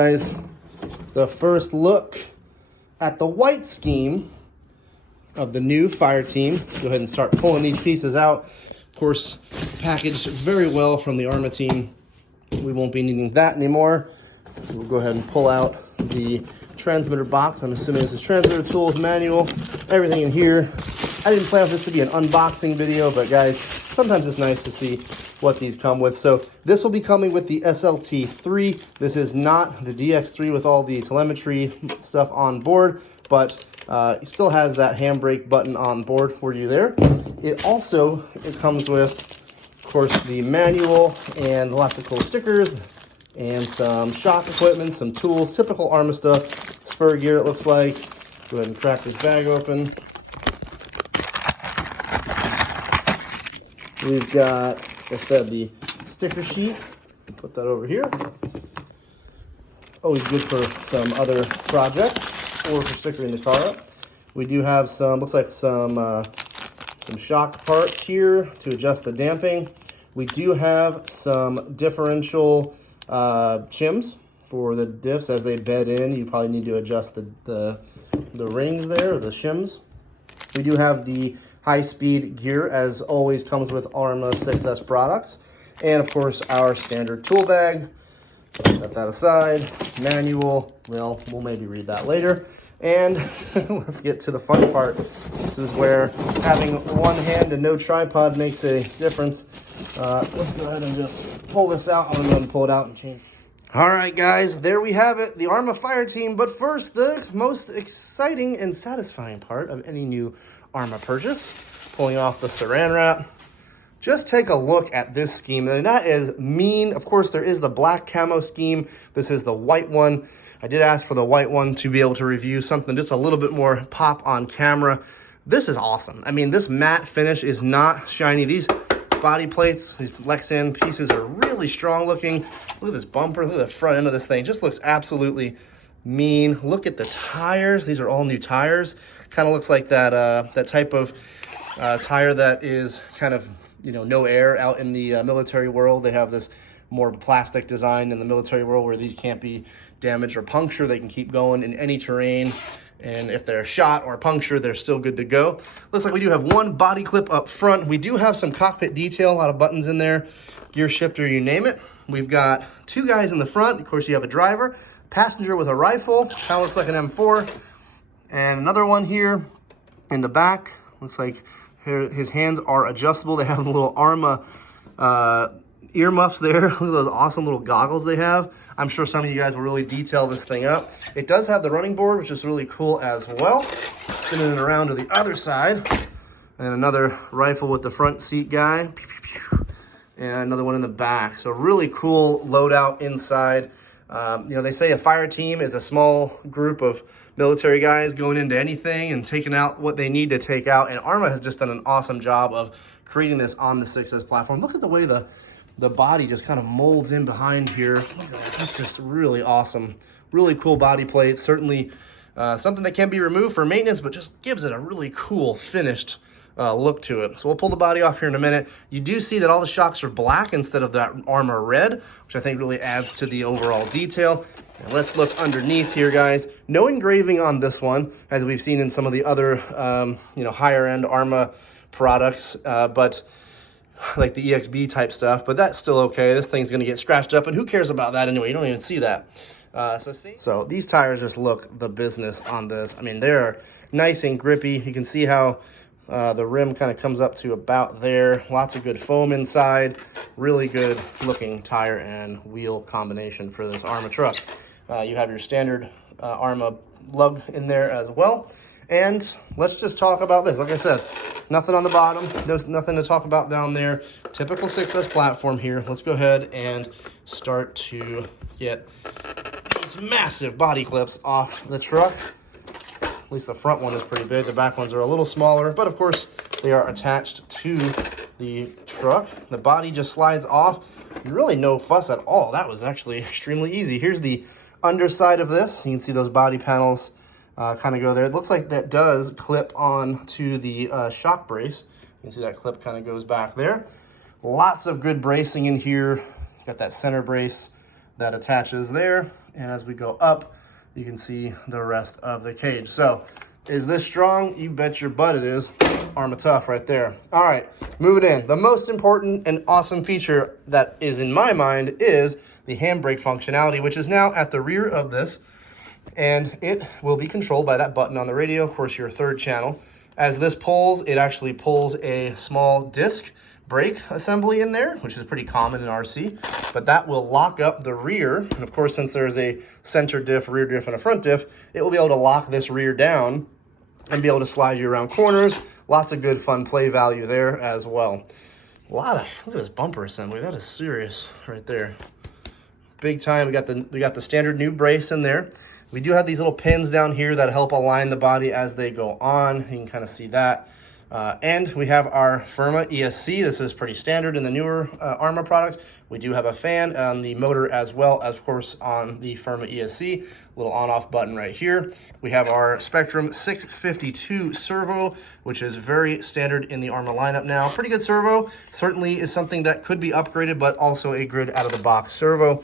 guys, the first look at the white scheme of the new Fireteam. Go ahead and start pulling these pieces out. Of course, packaged very well from the Arrma team. We won't be needing that anymore. We'll go ahead and pull out the transmitter box. I'm assuming this is transmitter tools, manual, everything in here. I didn't plan for this to be an unboxing video, but guys, sometimes it's nice to see what these come with. So this will be coming with the SLT3. This is not the DX3 with all the telemetry stuff on board, but it still has that handbrake button on board for you there. It comes with, of course, the manual and lots of cool stickers and some shock equipment, some tools, typical Arrma stuff, spur gear it looks like. Go ahead and crack this bag open. We've got, like I said, the sticker sheet. Put that over here. Always good for some other projects or for stickering the car up. We do have some, looks like some shock parts here to adjust the damping. We do have some differential shims for the diffs as they bed in. You probably need to adjust the rings there, or the shims. We do have the high-speed gear, as always comes with Arrma 6S products. And of course, our standard tool bag. Set that aside. Manual, well, we'll maybe read that later. And let's get to the fun part. This is where having one hand and no tripod makes a difference. Let's go ahead and just pull this out. I'm going to pull it out and change. All right, guys, there we have it, the Arrma Fireteam. But first, the most exciting and satisfying part of any new Arrma purchase, pulling off the saran wrap. Just take a look at this scheme, and that is mean. Of course, there is the black camo scheme. This is the white one. I did ask for the white one to be able to review something just a little bit more pop on camera. This is awesome. I mean, this matte finish is not shiny. These body plates, these Lexan pieces are really strong looking. Look at this bumper, look at the front end of this thing. Just looks absolutely mean. Look at the tires. These are all new tires. Kind of looks like that that type of tire that is kind of, you know, no air out in the military world. They have this more of a plastic design in the military world where these can't be damaged or punctured. They can keep going in any terrain. And if they're shot or punctured, they're still good to go. Looks like we do have one body clip up front. We do have some cockpit detail, a lot of buttons in there, gear shifter, you name it. We've got two guys in the front. Of course, you have a driver, passenger with a rifle, kind of looks like an M4. And another one here in the back. Looks like his hands are adjustable. They have the little Arrma earmuffs there. Look at those awesome little goggles they have. I'm sure some of you guys will really detail this thing up. It does have the running board, which is really cool as well. Spinning it around to the other side. And another rifle with the front seat guy. And another one in the back. So really cool loadout inside. You know, they say a fire team is a small group of military guys going into anything and taking out what they need to take out. And Arrma has just done an awesome job of creating this on the 6S platform. Look at the way the body just kind of molds in behind here. Look at that. That's just really awesome. Really cool body plate. Certainly something that can be removed for maintenance, but just gives it a really cool finished look to it. So we'll pull the body off here in a minute. You do see that all the shocks are black instead of that Arrma red, which I think really adds to the overall detail. And let's look underneath here, guys. No engraving on this one, as we've seen in some of the other, you know, higher end Arrma products, but like the EXB type stuff, but that's still okay. This thing's gonna get scratched up, and who cares about that anyway? You don't even see that. So these tires just look the business on this. I mean, they're nice and grippy. You can see how the rim kind of comes up to about there. Lots of good foam inside. Really good looking tire and wheel combination for this Arrma truck. You have your standard Arrma lug in there as well. And let's just talk about this. Like I said, nothing on the bottom. There's nothing to talk about down there. Typical 6S platform here. Let's go ahead and start to get these massive body clips off the truck. At least the front one is pretty big. The back ones are a little smaller, but of course they are attached to the truck. The body just slides off. Really no fuss at all. That was actually extremely easy. Here's the underside of this. You can see those body panels kind of go there. It looks like that does clip on to the shock brace. You can see that clip kind of goes back there. Lots of good bracing in here. Got that center brace that attaches there. And as we go up, you can see the rest of the cage. So is this strong? You bet your butt it is. Arrma Tough right there. All right, moving in. The most important and awesome feature that is in my mind is the handbrake functionality, which is now at the rear of this. And it will be controlled by that button on the radio, of course, your third channel. As this pulls, it actually pulls a small disc brake assembly in there, which is pretty common in RC, but that will lock up the rear. And of course, since there's a center diff, rear diff, and a front diff, it will be able to lock this rear down and be able to slide you around corners. Lots of good fun play value there as well. Look at this bumper assembly. That is serious right there. Big time. We got the standard new brace in there. We do have these little pins down here that help align the body as they go on. You can kind of see that. And we have our Firma ESC. This is pretty standard in the newer Arrma products. We do have a fan on the motor as well as, of course, on the Firma ESC. Little on-off button right here. We have our Spectrum 652 servo, which is very standard in the Arrma lineup now. Pretty good servo. Certainly is something that could be upgraded, but also a grid out-of-the-box servo.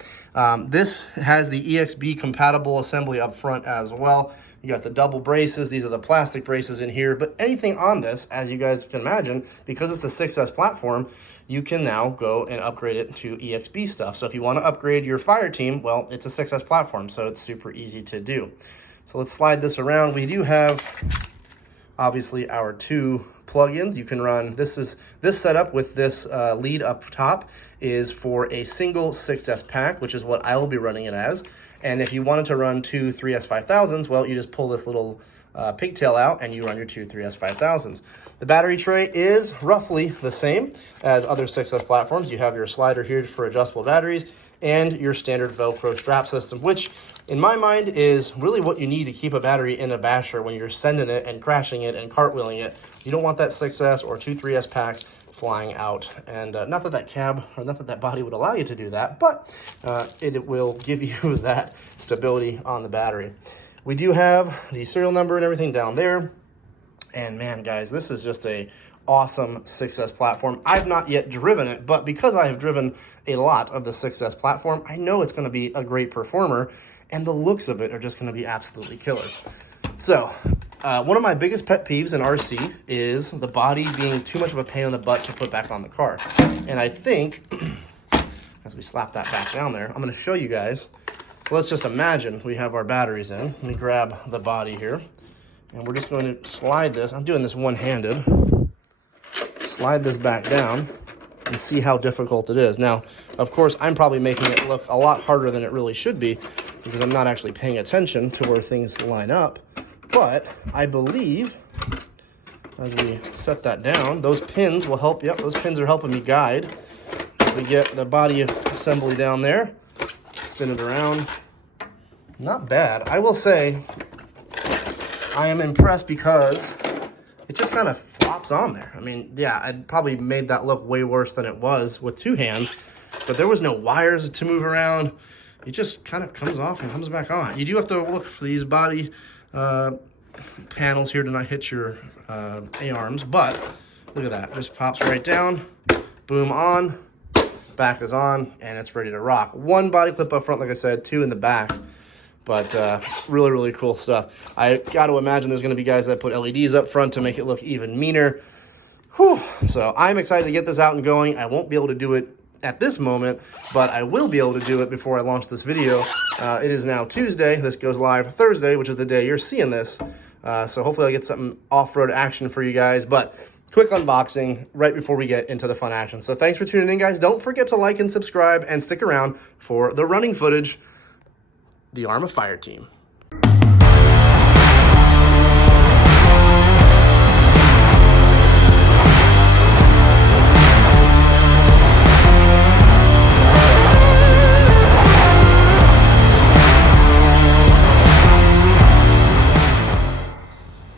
This has the EXB compatible assembly up front as well. You got the double braces. These are the plastic braces in here, but anything on this, as you guys can imagine, because it's a 6S platform, you can now go and upgrade it to EXB stuff. So if you want to upgrade your Fireteam, well, it's a 6S platform, so it's super easy to do. So let's slide this around. We do have, obviously, our two plugins. You can run, this setup with this lead up top is for a single 6S pack, which is what I will be running it as. And if you wanted to run two 3S 5000s, well, you just pull this little pigtail out and you run your two 3S 5000s. The battery tray is roughly the same as other 6S platforms. You have your slider here for adjustable batteries and your standard Velcro strap system, which in my mind is really what you need to keep a battery in a basher when you're sending it and crashing it and cartwheeling it. You don't want that 6S or two 3S packs flying out. And not that that cab or not that that body would allow you to do that, but it will give you that stability on the battery. We do have the serial number and everything down there. And man, guys, this is just a awesome 6S platform. I've not yet driven it, but because I have driven a lot of the 6S platform, I know it's going to be a great performer, and the looks of it are just going to be absolutely killer. So, one of my biggest pet peeves in RC is the body being too much of a pain in the butt to put back on the car. And I think, as we slap that back down there, I'm going to show you guys. So let's just imagine we have our batteries in. Let me grab the body here. And we're just going to slide this. I'm doing this one-handed. Slide this back down and see how difficult it is. Now, of course, I'm probably making it look a lot harder than it really should be because I'm not actually paying attention to where things line up. But I believe as we set that down, those pins will help. Yep, those pins are helping me guide. We get the body assembly down there. Spin it around. Not bad. I will say I am impressed because it just kind of flops on there. I mean, yeah, I'd probably made that look way worse than it was with two hands, but there was no wires to move around. It just kind of comes off and comes back on. You do have to look for these body panels here to not hit your A-arms, but look at that. Just pops right down, boom, on, back is on, and it's ready to rock. One body clip up front, like I said, two in the back. But really, really cool stuff. I got to imagine there's going to be guys that put LEDs up front to make it look even meaner. Whew. So I'm excited to get this out and going. I won't be able to do it at this moment, but I will be able to do it before I launch this video. It is now Tuesday. This goes live Thursday, which is the day you're seeing this. So hopefully I'll get something off-road action for you guys. But quick unboxing right before we get into the fun action. So thanks for tuning in, guys. Don't forget to like and subscribe and stick around for the running footage. The Arrma Fireteam.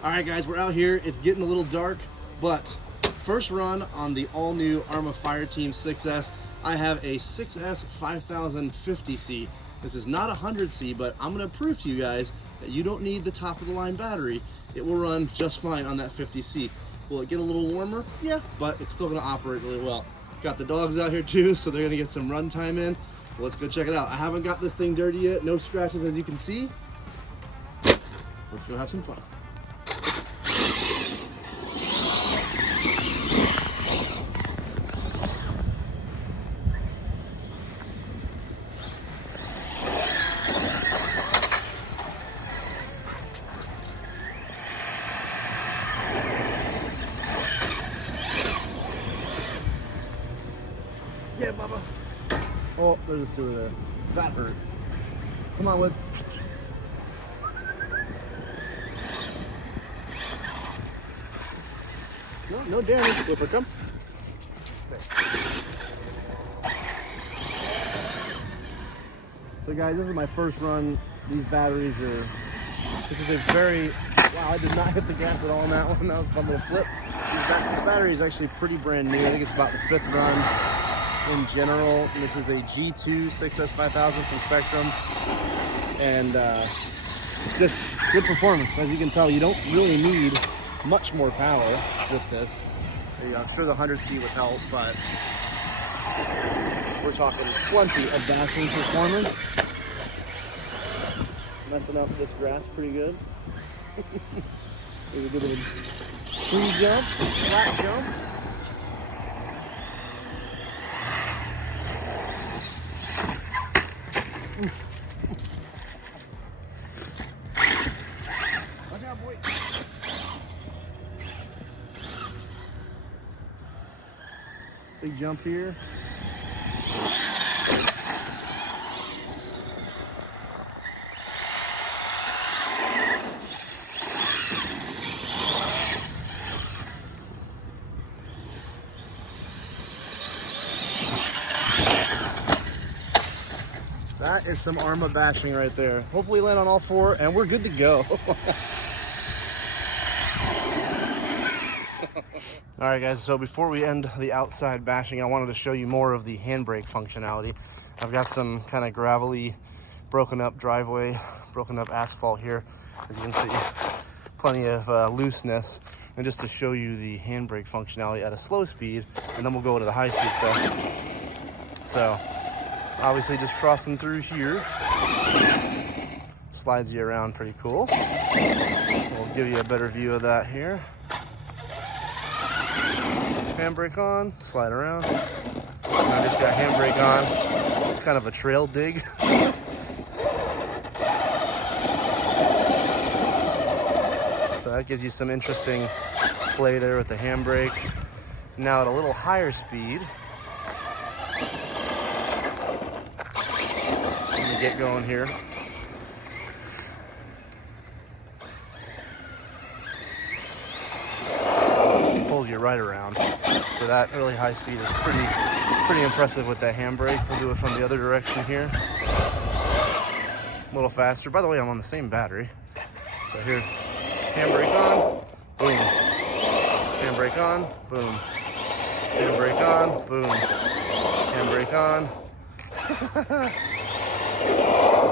All right, guys, we're out here. It's getting a little dark, but first run on the all-new Arrma Fireteam6S. I have a 6S 5050C. This is not 100C, but I'm going to prove to you guys that you don't need the top-of-the-line battery. It will run just fine on that 50C. Will it get a little warmer? Yeah, but it's still going to operate really well. Got the dogs out here too, so they're going to get some run time in. So let's go check it out. I haven't got this thing dirty yet. No scratches, as you can see. Let's go have some fun. Yeah, Bubba. Oh, there's a sewer there. That hurt. Come on, Woods. No damage. Flipper, come. Okay. So guys, this is my first run. These batteries are, this is a very, wow, I did not hit the gas at all on that one. That was a fun little flip. This battery is actually pretty brand new. I think it's about the 5th run in general. This is a G2 5000 from Spectrum. And just good performance. As you can tell, you don't really need much more power with this. There you go. I'm sure the 100C would help, but we're talking plenty of bashing performance. Messing up this grass pretty good. There's a good little tree jump, flat jump. Watch out, boy. Big jump here. That is some Arrma bashing right there. Hopefully land on all 4 and we're good to go. All right guys, so before we end the outside bashing, I wanted to show you more of the handbrake functionality. I've got some kind of gravelly, broken up driveway, broken up asphalt here. As you can see, plenty of looseness. And just to show you the handbrake functionality at a slow speed, and then we'll go to the high speed stuff. So, obviously just crossing through here. Slides you around pretty cool. We'll give you a better view of that here. Handbrake on, slide around. And I just got handbrake on. It's kind of a trail dig. So that gives you some interesting play there with the handbrake. Now at a little higher speed, let me get going here. Pulls you right around. So that really high speed is pretty impressive with that handbrake. We'll do it from the other direction here. A little faster. By the way, I'm on the same battery. So here, handbrake on, boom. Handbrake on, boom. Handbrake on, boom. Handbrake on.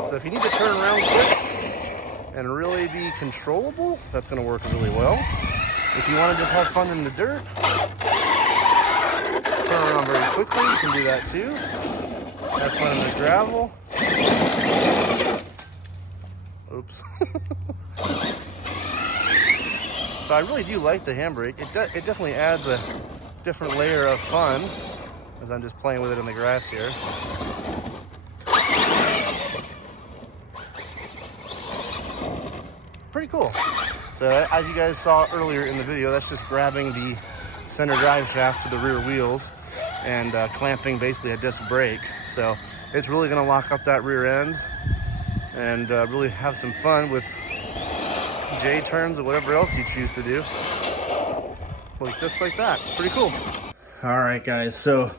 So if you need to turn around quick and really be controllable, that's gonna work really well. If you wanna just have fun in the dirt, turn around very quickly, you can do that too. Have fun in the gravel. Oops. So I really do like the handbrake. It definitely adds a different layer of fun as I'm just playing with it in the grass here. Pretty cool. So as you guys saw earlier in the video, that's just grabbing the center drive shaft to the rear wheels and clamping basically a disc brake. So it's really gonna lock up that rear end and really have some fun with J-turns or whatever else you choose to do. Like just like that, pretty cool. All right guys, so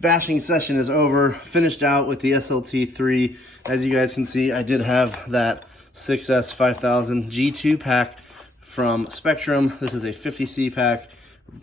bashing session is over. Finished out with the SLT3. As you guys can see, I did have that 6S 5000 G2 pack from Spectrum. This is a 50C pack.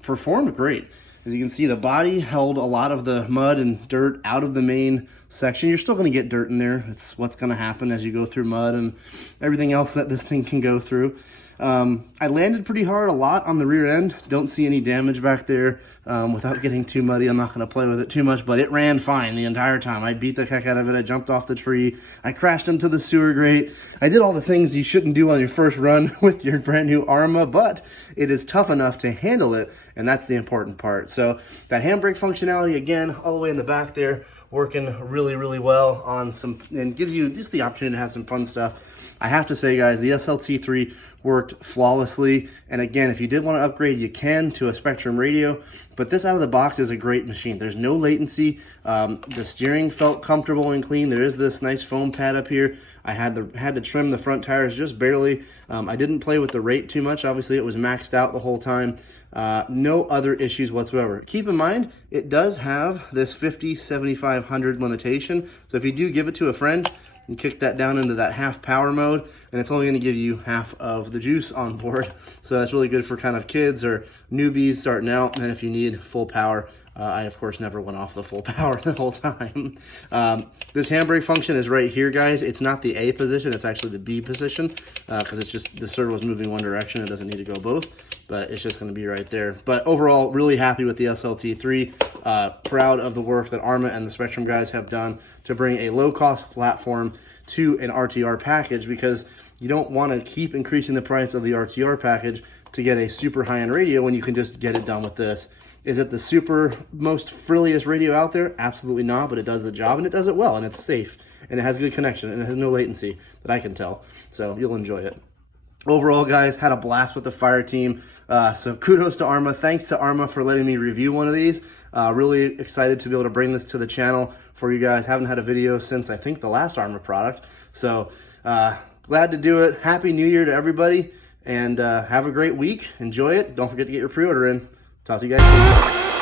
Performed great. As you can see, the body held a lot of the mud and dirt out of the main section. You're still going to get dirt in there. It's what's going to happen as you go through mud and everything else that this thing can go through. I landed pretty hard a lot on the rear end. Don't see any damage back there. Without getting too muddy, I'm not going to play with it too much, but it ran fine the entire time. I beat the heck out of it. I jumped off the tree. I crashed into the sewer grate. I did all the things you shouldn't do on your first run with your brand new Arrma, but it is tough enough to handle it, and that's the important part. So that handbrake functionality, again, all the way in the back there, working really, really well on some, and gives you just the opportunity to have some fun stuff. I have to say, guys, the SLT3 worked flawlessly. And again, if you did want to upgrade, you can to a Spectrum radio, but this out of the box is a great machine. There's no latency. The steering felt comfortable and clean. There is this nice foam pad up here. I had to trim the front tires just barely. I didn't play with the rate too much. Obviously, it was maxed out the whole time. No other issues whatsoever. Keep in mind, it does have this 50, 7500 limitation. So if you do give it to a friend, you kick that down into that half power mode, and it's only going to give you half of the juice on board. So that's really good for kind of kids or newbies starting out. And if you need full power, I of course never went off the full power the whole time. This handbrake function is right here, guys. It's not the A position, it's actually the B position, because it's just the servo is moving one direction. It doesn't need to go both, but it's just going to be right there. But overall, really happy with the SLT3. Proud of the work that Arrma and the Spectrum guys have done to bring a low-cost platform to an RTR package, because you don't want to keep increasing the price of the RTR package to get a super high-end radio when you can just get it done with this. Is it the super most frilliest radio out there? Absolutely not, but it does the job, and it does it well, and it's safe, and it has good connection, and it has no latency that I can tell. So you'll enjoy it. Overall, guys, had a blast with the Fireteam. So kudos to Arrma. Thanks to Arrma for letting me review one of these. Really excited to be able to bring this to the channel for you guys. Haven't had a video since, I think, the last Arrma product. So glad to do it. Happy New Year to everybody, and have a great week. Enjoy it. Don't forget to get your pre-order in. Talk to you guys soon.